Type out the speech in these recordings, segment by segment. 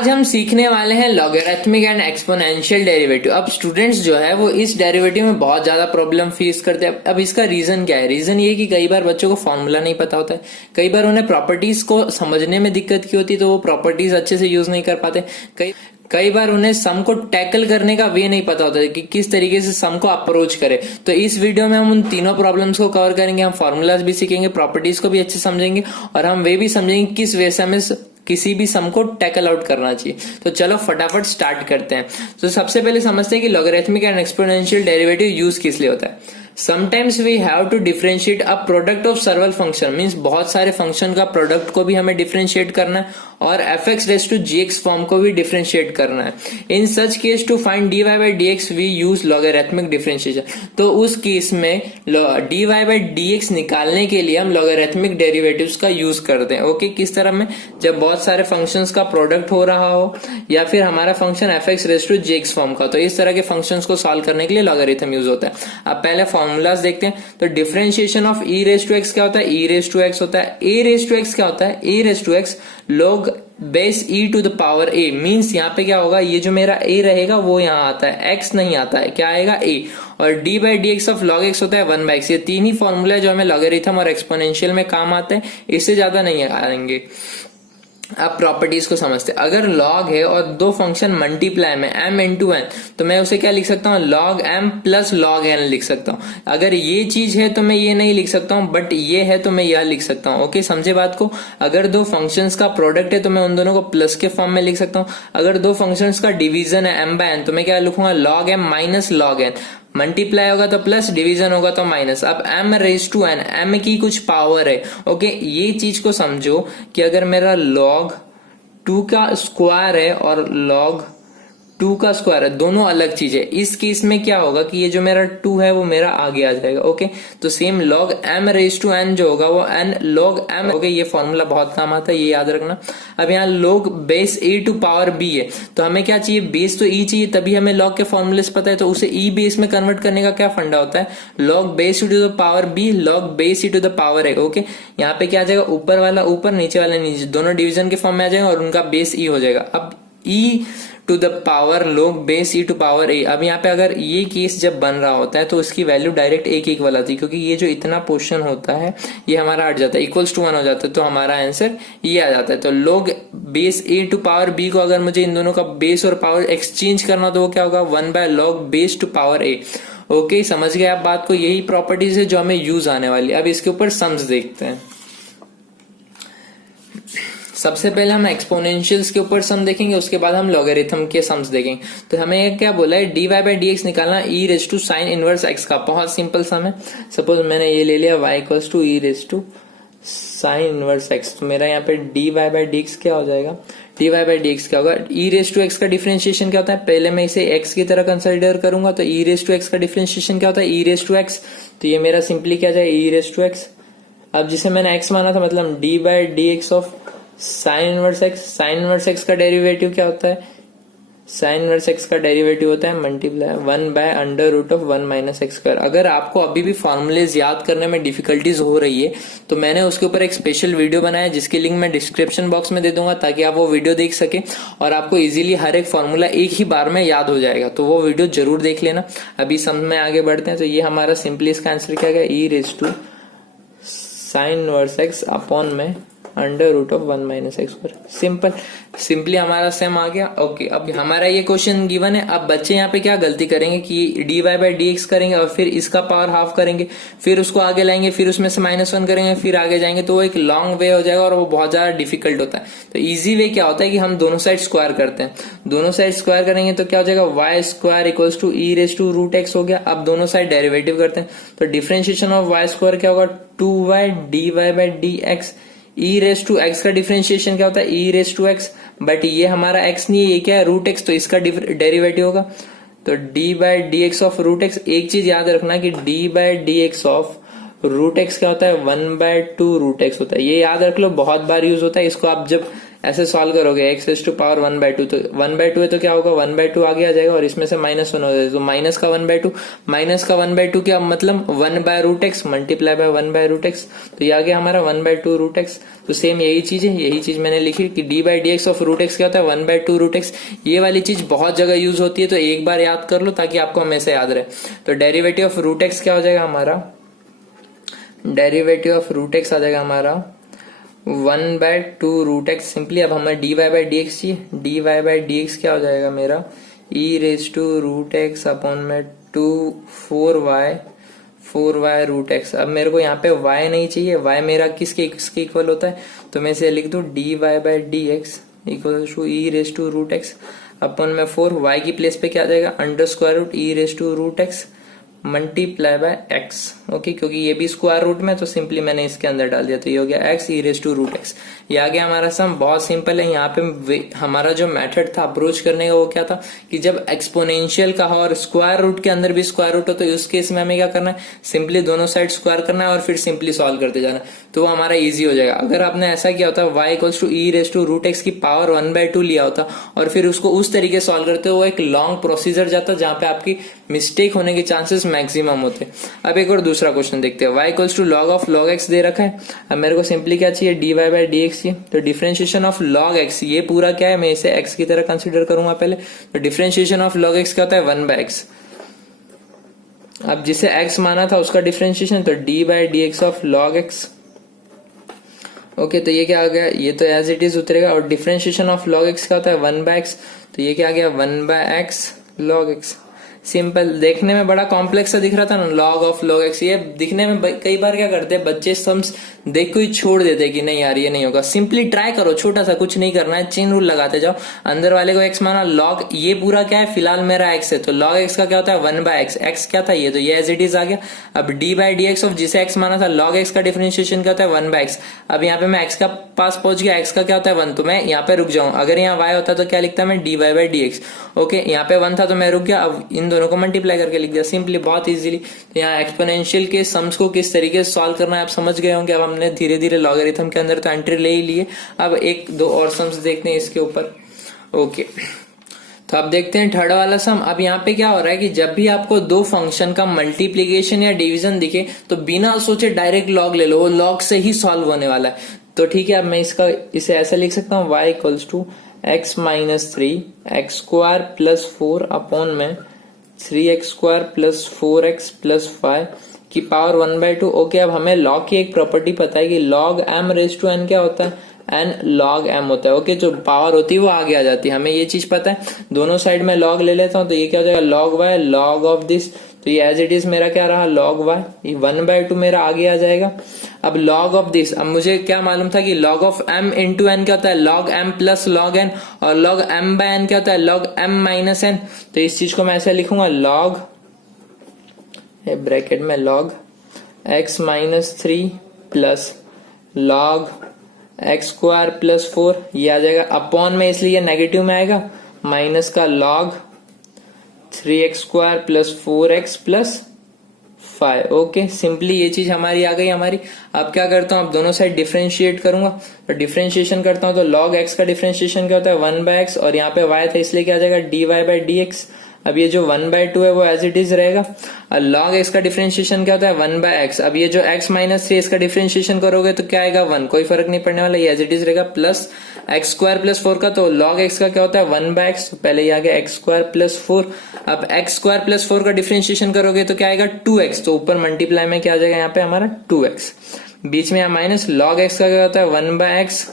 आज हम सीखने वाले हैं लॉगरिथमिक एंड एक्सपोनेंशियल डेरिवेटिव। अब स्टूडेंट्स जो है वो इस डेरिवेटिव में बहुत ज्यादा प्रॉब्लम फेस करते हैं। अब इसका रीजन क्या है? रीजन ये कि कई बार बच्चों को फॉर्मूला नहीं पता होता है, कई बार उन्हें प्रॉपर्टीज को समझने में दिक्कत की होती है तो वो प्रॉपर्टीज अच्छे से यूज नहीं कर पाते, कई बार उन्हें सम को टैकल करने का वे नहीं पता होता है कि किस तरीके से सम को अप्रोच करें। तो इस वीडियो में हम उन तीनों प्रॉब्लम्स को कवर करेंगे। हम फॉर्मूलाज भी सीखेंगे, प्रॉपर्टीज को भी अच्छे समझेंगे और हम वे भी समझेंगे किस वे से हमें किसी भी सम को टैकल आउट करना चाहिए। तो चलो फटाफट स्टार्ट करते हैं। तो सबसे पहले समझते हैं कि logarithmic and exponential derivative use किस लिए होता है। Sometimes we have to differentiate a product of several function, means बहुत सारे फंक्शन का प्रोडक्ट को भी हमें डिफरेंशिएट करना है और fx raise to gx form को भी डिफरेंशिएट करना है। In such case to find dy by dx we use logarithmic differentiation. तो उस केस में dy by dx निकालने के लिए हम लॉगरिथमिक डेरिवेटिव्स का यूज करते हैं। ओके, किस तरह में? जब बहुत सारे फंक्शंस का प्रोडक्ट हो रहा हो या फिर हमारा function fx raise to gx form का, तो इस तरह के फंक्शंस को सॉल्व करने के लिए लॉगरिथम यूज होता है। अब पहले फॉर्मूलाज देखते हैं। तो differentiation of e raise to x क्या होता है? e रेज टू x होता है। a रेज टू x क्या होता है? a raise to x log base e to the power a, means यहाँ पे क्या होगा, ये जो मेरा a रहेगा वो यहाँ आता है, x नहीं आता है, क्या आएगा? a। और d by D X of log x होता है 1 बाई x। ये तीन ही फॉर्मूला जो हमें लॉगरिथम और एक्सपोनेंशियल में काम आते हैं, इससे ज्यादा नहीं आएंगे। अब प्रॉपर्टीज को समझते हैं। अगर log है और दो फंक्शन मल्टीप्लाई में m इंटू n, तो मैं उसे क्या लिख सकता हूँ? log m plus log n लिख सकता हूँ। अगर ये चीज है तो मैं ये नहीं लिख सकता हूँ, बट ये है तो मैं यह लिख सकता हूँ। ओके, समझे बात को? अगर दो फंक्शंस का प्रोडक्ट है तो मैं उन दोनों को प्लस के फॉर्म में लिख सकता हूँ। अगर दो फंक्शंस का डिवीजन है m बाय n, तो मैं क्या लिखूंगा? log m minus log n। Multiply होगा तो प्लस, डिवीजन होगा तो माइनस। अब m raise to n, m की कुछ पावर है। ओके, ये चीज को समझो कि अगर मेरा log 2 का स्क्वायर है और log 2 का स्क्वायर है, दोनों अलग चीज है। इस केस में क्या होगा कि ये जो मेरा 2 है वो मेरा आगे आ जाएगा। ओके, तो same log m raise to n जो होगा वो n log m। ओके, ये फॉर्मूला बहुत काम आता है, ये याद रखना। अब यहाँ log base a to power b है, तो हमें क्या चाहिए? बेस तो e चाहिए, तभी हमें log के फॉर्मूले से पता है। तो उसे e बेस में कन्वर्ट करने का क्या फंडा होता है? log base to the power b log base e to the power a। Okay, यहाँ पे क्या आ जाएगा? ऊपर वाला ऊपर, नीचे वाला नीचे, दोनों डिवीजन के फॉर्म में आ जाएगा और उनका बेस e हो जाएगा। अब e to the power log base e to power a। अब यहाँ पे अगर ये केस जब बन रहा होता है तो इसकी वैल्यू डायरेक्ट एक एक वाला थी, क्योंकि ये जो इतना पोर्शन होता है ये हमारा हट जाता है, इक्वल्स टू 1 हो जाता है, तो हमारा आंसर ये आ जाता है। तो log base a to power b को अगर मुझे इन दोनों का बेस और पावर एक्सचेंज करना तो वो क्या होगा? 1 by log base to power a। Okay, समझ गए आप बात को? यही प्रॉपर्टीज है जो हमें यूज आने वाली है। अब इसके ऊपर सम्स देखते हैं। सबसे पहले हम एक्सपोनेंशियल्स के ऊपर सम देखेंगे, उसके बाद हम लॉगरिथम के सम्स देखेंगे। तो हमें क्या बोला है? dy बाई डी एक्स निकालना e raise to sine inverse x का। बहुत सिंपल सम है। सपोज मैंने ये ले लिया y equals to e raise to sine inverse x, तो मेरा यहाँ पे dy बाई डी एक्स क्या हो जाएगा? dy बाई डी एक्स क्या होगा? e रेज टू x का डिफरेंशिएशन क्या होता है? पहले मैं इसे x की तरह कंसिडर करूंगा, तो e रेज टू x का डिफरेंशिएशन क्या होता है? e raise to x। तो ये मेरा सिंपली क्या जाएगा? e raise to x। अब जिसे मैंने x माना था, मतलब dy by D X of sine inverse X. Sine inverse X का डेरिवेटिव क्या होता है? साइन इनवर्स एक्स का डेरिवेटिव होता है multiply 1 by under root of 1 minus x square. अगर आपको अभी भी फॉर्मूलेज याद करने में डिफिकल्टीज हो रही है तो मैंने उसके ऊपर एक स्पेशल वीडियो बनाया है, जिसकी लिंक मैं डिस्क्रिप्शन बॉक्स में दे दूंगा, ताकि आप वो वीडियो देख सके और आपको इजीली हर एक फॉर्मूला एक ही बार में याद हो जाएगा। तो वो वीडियो जरूर देख लेना। अभी सम में आगे बढ़ते हैं। तो ये हमारा सिंपली इसका आंसर क्या गया? e raise to sine inverse x upon में under root of 1 minus x square. Simply हमारा सेम आ गया। ओके, अब हमारा ये क्वेश्चन गिवन है। अब बच्चे यहाँ पे क्या गलती करेंगे कि dy बाई डी एक्स करेंगे और फिर इसका पावर हाफ करेंगे, फिर उसको आगे लाएंगे, फिर उसमें से -1 करेंगे, फिर आगे जाएंगे, तो वो एक लॉन्ग वे हो जाएगा और वो बहुत ज्यादा डिफिकल्ट होता है। तो इजी वे क्या होता है कि हम दोनों साइड स्क्वायर करते हैं। दोनों साइड स्क्वायर करेंगे तो क्या हो जाएगा? Y square equals to E raise to root X हो गया। अब दोनों साइड डेरिवेटिव करते हैं, तो डिफरेंशिएशन ऑफ वाई स्क्वायर क्या होगा? 2y dy by D X. e raise to x का डिफरेंशिएशन क्या होता है? e raise to x, but ये हमारा x नहीं है, ये क्या है? रूट x, तो इसका डेरिवेटिव होगा तो d by D X of root x। एक चीज याद रखना कि d by D X of root x क्या होता है? 1 बाय 2 रूट x होता है। ये याद रख लो, बहुत बार यूज होता है। इसको आप जब ऐसे सॉल्व करोगे एक्स रेज टू पावर 1/2, तो 1/2 है तो क्या होगा 1/2 आगे आ जाएगा और इसमें से -1 हो जाएगा, तो माइनस का 1/2, माइनस का 1/2 क्या मतलब 1/√x मल्टीप्लाई बाय 1/√x, तो ये आ गया हमारा 1/2√x। तो सेम यही चीज है, यही चीज मैंने लिखी कि d/dx ऑफ √x क्या होता है 1/2√x। ये वाली चीज बहुत जगह यूज होती है, तो एक बार याद कर लो ताकि आपको हमेशा याद रहे। तो डेरिवेटिव ऑफ √x क्या हो जाएगा हमारा, डेरिवेटिव ऑफ √x आ जाएगा हमारा 1/2√x। सिंपली अब हमें dy/dx चाहिए, dy/dx क्या हो जाएगा मेरा e⁻√x अपॉन में 4y√x। अब मेरे को यहाँ पे y नहीं चाहिए, y मेरा किसके इक्वल होता है, तो मैं इसे लिख दूं dy/dx equal to e⁻√x upon में 4, y की प्लेस पे क्या आ जाएगा √ e⁻√x multiply by x। Okay, क्योंकि ये भी स्क्वायर रूट में, तो सिंपली मैंने इसके अंदर डाल दिया, तो ये हो गया x e⁻√x। ये आ गया हमारा सम। बहुत सिंपल है। यहाँ पे हमारा जो मेथड था अप्रोच करने का वो क्या था कि जब एक्सपोनेंशियल का हो और स्क्वायर रूट के अंदर भी स्क्वायर रूट हो, तो उस केस में हमें क्या करना है, सिंपली दोनों साइड स्क्वायर करना है और फिर सिंपली सॉल्व करते जाना, तो वो हमारा इजी हो जाएगा। अगर आपने ऐसा किया होता y इक्वल्स टू e⁻√x की पावर 1/2 लिया होता और फिर उसको उस तरीके सॉल्व करते हो, वो एक लॉन्ग प्रोसीजर जाता जहां पे आपकी मिस्टेक होने के चांसेस मैक्सिमम होते। अब एक और दूसरा क्वेश्चन देखते हैं। y equals to log of log x दे रखा है। अब मेरे को सिंपली क्या चाहिए dy/dx चाहिए, तो डिफरेंशिएशन ऑफ log x, ये पूरा क्या है, मैं इसे x की तरह कंसीडर करूंगा पहले। तो डिफरेंशिएशन ऑफ log x क्या होता है 1/x। अब जिसे x माना था उसका डिफरेंशिएशन, तो d/dx of log x। Okay, तो ये क्या आ गया, ये तो एज इट इज उतरेगा। और डिफरेंशिएशन ऑफ log x क्या होता है 1/x, तो ये क्या आ गया 1/x log x। सिंपल, देखने में बड़ा कॉम्प्लेक्स सा दिख रहा था ना log ऑफ log x। ये दिखने में कई बार क्या करते हैं बच्चे सम्स देख को ही छोड़ देते हैं कि नहीं यार ये नहीं होगा। सिंपली ट्राई करो, छोटा सा, कुछ नहीं करना है, चेन रूल लगाते जाओ। अंदर वाले को x माना, log ये पूरा क्या है फिलहाल मेरा x है, तो log x का क्या होता है 1/x। x क्या था ये, तो ये एज इट इज आ गया। अब d/dx ऑफ जिसे x माना था log x का डिफरेंशिएशन क्या होता है 1/x। अब यहाँ पे मैं x का पास पहुंच गया, x का क्या होता है 1, तो मैं यहाँ पे रुक जाऊं। अगर यहाँ y होता तो क्या लिखता मैं dy/dx। ओके, यहाँ पे 1 था तो मैं रुक गया। अब इन दोनों को मल्टीप्लाई करके लिख दिया सिंपली, बहुत इजीली। तो यहाँ एक्सपोनेंशियल के सम्स को किस तरीके से सॉल्व करना है आप समझ गए होंगे। अब हमने धीरे धीरे लॉगरिथम के अंदर तो एंट्री ले ही लिए। अब एक दो और सम्स देखते हैं इसके ऊपर। ओके, तो अब देखते हैं थर्ड वाला सम। अब यहाँ पे क्या हो रहा है कि जब भी आपको दो फंक्शन का मल्टीप्लीकेशन या डिवीजन दिखे तो बिना सोचे डायरेक्ट लॉग ले लो, वो लॉग से ही सॉल्व होने वाला है। तो ठीक है, अब मैं इसे ऐसा लिख सकता हूँ y equals to x minus 3x² plus 4 upon में 3x² प्लस 4x प्लस 5 की पावर 1/2। ओके, अब हमें लॉग की एक प्रॉपर्टी पता है कि log m raise to n क्या होता है n log m होता है। ओके, जो पावर होती है वो आगे आ जाती है, हमें ये चीज पता है। दोनों साइड में log ले लेता हूं, तो ये क्या हो जाएगा log y log of this, तो ये एज इट इज मेरा क्या रहा log y, ये 1/2 मेरा आगे आ जाएगा। अब log ऑफ दिस, अब मुझे क्या मालूम था कि log of m into n क्या होता है log m plus log n, और log m बाय n क्या होता है log m माइनस n। तो इस चीज को मैं ऐसे लिखूंगा log ब्रैकेट में log x minus 3 plus log x² plus 4, ये आ जाएगा अपॉन में, इसलिए नेगेटिव में आएगा, माइनस का log 3x² plus 4x plus 5। Okay, simply ये चीज हमारी आ गई हमारी। अब क्या करता हूँ, अब दोनों साइड डिफरेंशिएट करूंगा, तो डिफरेंशिएशन करता हूँ, तो log x का डिफरेंशिएशन क्या होता है 1/x, और यहाँ पे y था इसलिए क्या आ जाएगा dy/dx। अब ये जो 1/2 है वो एज इट इज रहेगा। log x का डिफरेंशिएशन क्या होता है 1/x। अब ये जो x माइनस 3 इसका डिफरेंशिएशन करोगे तो क्या आएगा 1, कोई फर्क नहीं पड़ने वाला, ये एज इट इज रहेगा। प्लस x² प्लस 4 का, तो log x का क्या होता है 1/x, तो पहले ये आ गया x² प्लस 4। अब x² प्लस 4 का डिफरेंशिएशन करोगे तो क्या आएगा 2x, तो ऊपर मल्टीप्लाई में क्या आ जाएगा यहाँ पे हमारा 2x, बीच में माइनस। log x का क्या होता है 1/x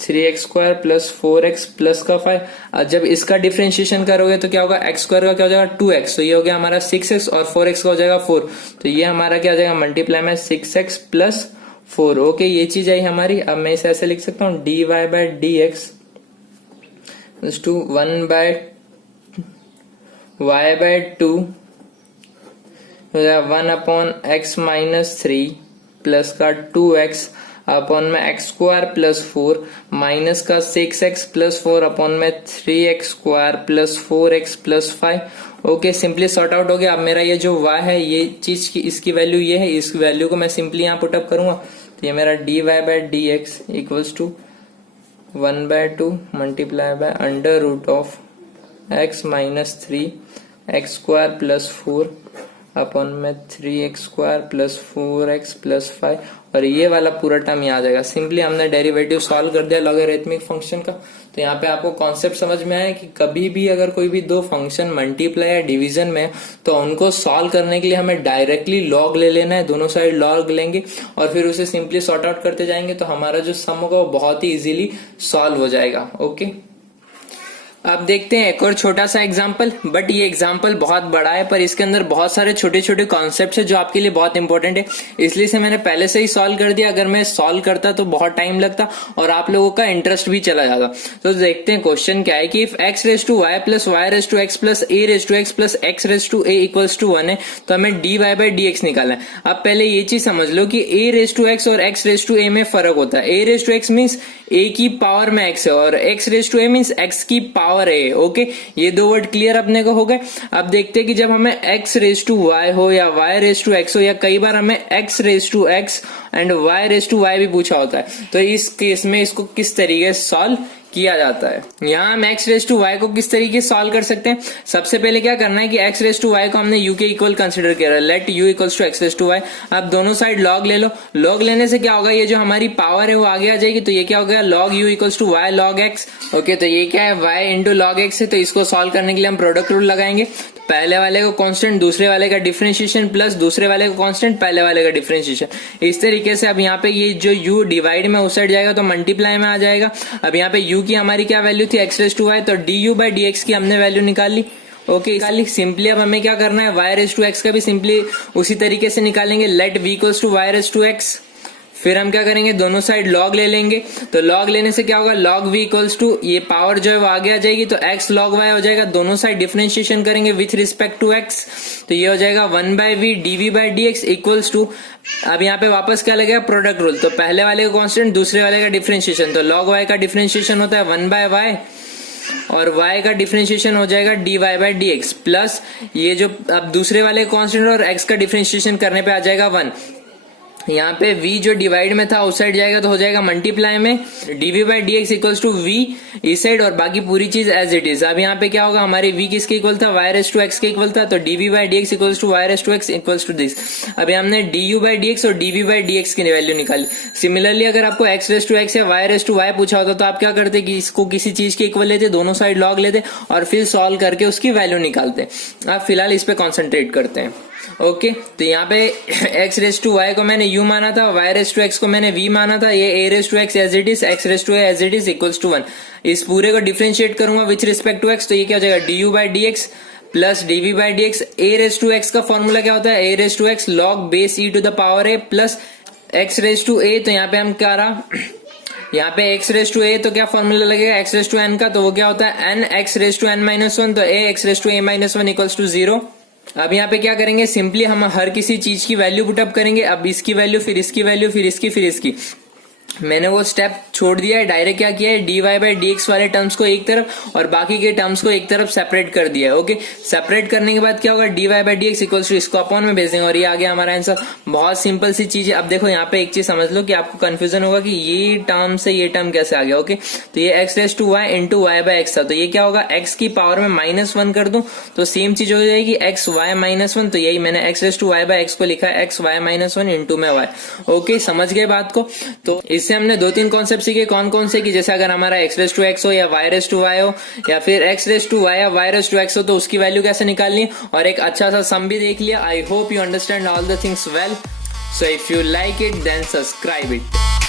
3x² plus 4x plus का 5। जब इसका डिफरेंशिएशन करोगे तो क्या होगा x² का क्या हो जाएगा 2x, तो ये हो गया हमारा 6x, और 4x का हो जाएगा 4, तो ये हमारा क्या हो जाएगा मल्टीप्लाई में 6x प्लस 4। ओके, ये चीज आई हमारी। अब मैं इसे ऐसे लिख सकता हूँ dy/dx to 1/y/2 1 upon x minus 3 plus का 2x अपॉन में x² प्लस 4 माइनस का 6x प्लस 4 अपॉन में 3x² plus 4x plus 5। Okay, simply sort out हो गया। अब मेरा ये जो y है, ये चीज की इसकी वैल्यू ये है, इस वैल्यू को मैं सिंपली यहाँ पुटअप करूंगा, तो ये मेरा dy/dx equals to 1/2 multiply by under root of x minus 3 X square plus 4 upon में 3x square plus 4x plus 5 और ये वाला पूरा टर्म यहाँ आ जाएगा। सिंपली हमने डेरिवेटिव सॉल्व कर दिया लॉगरिथमिक फंक्शन का। तो यहाँ पे आपको कॉन्सेप्ट समझ में आया कि कभी भी अगर कोई भी दो फंक्शन मल्टीप्लाई या डिवीजन में तो उनको सॉल्व करने के लिए हमें डायरेक्टली लॉग ले लेना है, दोनों साइड लॉग लेंगे और फिर उसे सिंपली सॉर्ट आउट करते जाएंगे तो हमारा जो सम होगा वो बहुत ही इजीली सॉल्व हो जाएगा। ओके, अब देखते हैं एक और छोटा सा एग्जाम्पल, बट ये एग्जाम्पल बहुत बड़ा है पर इसके अंदर बहुत सारे छोटे छोटे कॉन्सेप्ट्स है जो आपके लिए बहुत इंपॉर्टेंट है, इसलिए से मैंने पहले से ही सॉल्व कर दिया। अगर मैं सॉल्व करता तो बहुत टाइम लगता और आप लोगों का इंटरेस्ट भी चला जाता। तो देखते हैं क्वेश्चन क्या है कि if x raise to Y plus Y raise to X plus A raise to X plus X raise to A equals to 1 है तो हमें dy बाई डी एक्स निकालना है। अब पहले ये चीज समझ लो कि a रेज टू एक्स और x रेज टू ए में फर्क होता है। a raise to X means a की पावर में x है और x raise to A means x की पावर a है। ओके, ये दो वर्ड क्लियर अपने को हो गए। अब देखते हैं कि जब हमें x रेज टू वाई हो या y रेज टू एक्स हो या कई बार हमें x raise to X and y raise to Y भी पूछा होता है तो इस केस में इसको किस तरीके से सॉल्व किया जाता है। यहाँ हम x रेज टू वाई को किस तरीके से सॉल्व कर सकते हैं। सबसे पहले क्या करना है कि x रेज टू वाई को हमने u के इक्वल कंसिडर किया, let u equals to x raise to Y. अब दोनों साइड लॉग ले लो, लॉग लेने से क्या होगा, ये जो हमारी पावर है वो आगे आ जाएगी तो ये क्या हो गया log u equals to Y log x। Okay, तो ये क्या है y इंटू लॉग x है तो इसको सॉल्व करने के लिए हम प्रोडक्ट रूल लगाएंगे। पहले वाले को कांस्टेंट, दूसरे वाले का डिफरेंशिएशन प्लस दूसरे वाले को कांस्टेंट, पहले वाले का डिफरेंशिएशन। इस तरीके से अब यहाँ पे ये जो u डिवाइड में उस साइड जाएगा तो मल्टीप्लाई में आ जाएगा। अब यहाँ पे u की हमारी क्या वैल्यू थी x रेज टू वाई तो du बाई डी एक्स की हमने वैल्यू निकाल ली। ओके, निकाली। सिंपली अब हमें क्या करना है y रेज टू एक्स का भी सिंपली उसी तरीके से निकालेंगे, let v equals to y raise to X. फिर हम क्या करेंगे, दोनों साइड लॉग ले लेंगे तो लॉग लेने से क्या होगा लॉग v इक्वल्स टू ये पावर जो है वो आगे आ जाएगी तो x लॉग y हो जाएगा। दोनों साइड डिफरेंशिएशन करेंगे विथ रिस्पेक्ट टू x तो ये हो जाएगा 1 by V dv by dx equals to, अब यहाँ पे वापस क्या लगेगा प्रोडक्ट रूल, तो पहले वाले का कांस्टेंट दूसरे वाले का डिफरेंशिएशन, तो लॉग y का डिफरेंशिएशन होता है 1 बाय y और y का डिफरेंशिएशन हो जाएगा dy बाई dx प्लस ये जो अब दूसरे वाले कांस्टेंट और x का डिफरेंशिएशन करने पे आ जाएगा 1। यहाँ पे v जो डिवाइड में था उस साइड जाएगा तो हो जाएगा मल्टीप्लाई में dv by D x equals to v इस साइड और बाकी पूरी चीज एज इट इज। अब यहाँ पे क्या होगा, हमारे v किसके इक्वल था y रेज टू x के इक्वल था तो dv by D x equals to y raise to x equals to this. अभी हमने du बाई डी एक्स और dv बाई डी एक्स की वैल्यू निकाली। सिमिलरली अगर आपको x रेज टू x या y रेज टू y पूछा होता तो आप क्या करते कि इसको किसी चीज के इक्वल लेते, दोनों साइड लॉग लेते और फिर सॉल्व करके उसकी वैल्यू निकालते। आप फिलहाल इस पे कॉन्सेंट्रेट करते हैं। ओके, तो यहाँ पे x रेज टू y को मैंने u माना था, y रेज टू x को मैंने v माना था, ये a raise to x as it is, x raise to a as it is equals to 1। इस पूरे को डिफरेंशिएट करूंगा विथ रिस्पेक्ट टू x तो ये क्या हो जाएगा du by D x plus dv by D x. a raise to x का फॉर्मूला क्या होता है, a raise to x log base e to the power a plus x raise to a, तो यहाँ पे हम क्या रहा यहाँ पे x रेज टू a तो क्या फॉर्मूला लगेगा x रेज टू n का, तो वो क्या होता है n x raise to n minus 1 तो a x raise to a minus 1 equals to 0। अब यहाँ पे क्या करेंगे, सिंपली हम हर किसी चीज की वैल्यू पुटअप करेंगे। अब इसकी वैल्यू फिर इसकी वैल्यू फिर इसकी फिर इसकी, मैंने वो स्टेप छोड़ दिया है, डायरेक्ट क्या किया है dy बाई डी एक्स वाले टर्म्स को एक तरफ और बाकी के टर्म्स को एक तरफ सेपरेट कर दिया है। ओके, सेपरेट करने के बाद क्या होगा dy by D x equals to इसको अपॉन में भेज देंगे और ये आ गया हमारा आंसर। बहुत सिंपल सी चीज है। अब देखो यहाँ पे एक चीज समझ लो कि आपको कंफ्यूजन होगा कि ये टर्म से ये टर्म कैसे आ गया। ओके, तो ये x raise to y into y by x था तो ये क्या होगा x की पावर में -1 कर दूं तो सेम चीज हो जाएगी x y -1, तो यही मैंने x raise to y by x को लिखा है x y -1 इंटू में y। ओके, समझ गए बात को। तो इससे हमने 2-3 कॉन्सेप्ट सीखे। कौन कौन से कि जैसे अगर हमारा x रेज टू x हो या y रेज टू y हो या फिर x रेज टू y या y रेज टू x हो तो उसकी वैल्यू कैसे निकालनी, और एक अच्छा सा सम भी देख लिया। I hope you understand all the things well, so if you like it then subscribe it.